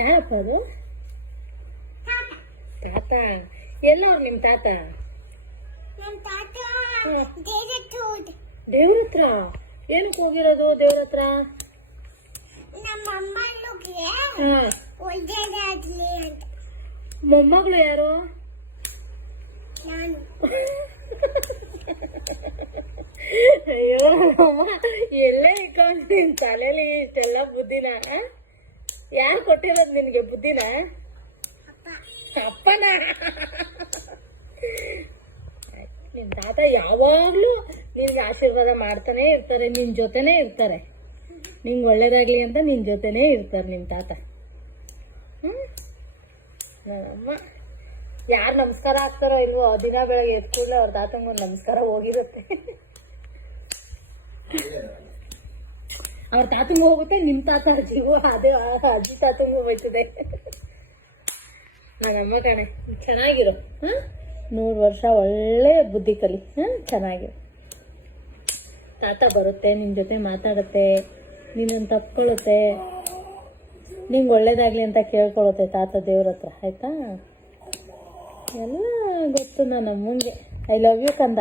ಯಾರಪ್ಪ ಅದು? ತಾತ ಎಲ್ಲವ್ರು ನಿಮ್ಮ ತಾತ? ದೇವ್ರ ಹತ್ರ ಏನಕ್ಕೆ ಹೋಗಿರೋದು? ದೇವ್ರ ಹತ್ರ ಮೊಮ್ಮಗಳು ಯಾರು? ಅಯ್ಯೋ ಅಮ್ಮ, ಎಲ್ಲೇ ಇಟ್ಕೊಂಡು ನಿನ್ ತಲೆಯಲ್ಲಿ ಇಷ್ಟೆಲ್ಲ ಬುದ್ಧಿನ? ಯಾರು ಕೊಟ್ಟಿರೋದು ನಿನ್ಗೆ ಬುದ್ಧಿನ? ಅಪ್ಪನ? ನಿನ್ ತಾತ ಯಾವಾಗ್ಲೂ ನಿನ್ಗೆ ಆಶೀರ್ವಾದ ಮಾಡ್ತಾನೆ ಇರ್ತಾರೆ, ನಿನ್ ಜೊತೆನೆ ಇರ್ತಾರೆ. ನಿಂಗೆ ಒಳ್ಳೇದಾಗ್ಲಿ ಅಂತ ನಿನ್ ಜೊತೆನೆ ಇರ್ತಾರೆ ನಿಮ್ ತಾತ. ಅಮ್ಮ ಯಾರು ನಮಸ್ಕಾರ ಹಾಕ್ತಾರೋ ಇಲ್ವೋ, ದಿನ ಬೆಳಗ್ಗೆ ಎದ್ದು ಕೂಡಲೇ ಅವ್ರ ತಾತಂಗೊಂದು ನಮಸ್ಕಾರ ಹೋಗಿರುತ್ತೆ. ಅವ್ರ ತಾತಂಗೂ ಹೋಗುತ್ತೆ, ನಿಮ್ ತಾತ ಅಜ್ಜಿಗೂ, ಅದೇ ಅಜ್ಜಿ ತಾತಂಗೂ ಹೋಯ್ತದೆ. ನನ್ನಮ್ಮ ಕಣೆ, ಚೆನ್ನಾಗಿರು. 100 ವರ್ಷ ಒಳ್ಳೆ ಬುದ್ಧಿ ಕಲಿ. ಚೆನ್ನಾಗಿರು. ತಾತ ಬರುತ್ತೆ, ನಿನ್ ಜೊತೆ ಮಾತಾಡುತ್ತೆ, ನಿನ್ನನ್ನು ತಪ್ಕೊಳ್ಳುತ್ತೆ, ನಿಂಗೆ ಒಳ್ಳೇದಾಗ್ಲಿ ಅಂತ ಕೇಳ್ಕೊಳುತ್ತೆ ತಾತ ದೇವ್ರ ಹತ್ರ. ಆಯ್ತಾ? ಎಲ್ಲ ಗೊತ್ತು ನನ್ನಮ್ಮಂಗೆ. ಐ ಲವ್ ಯು ಕಂದ.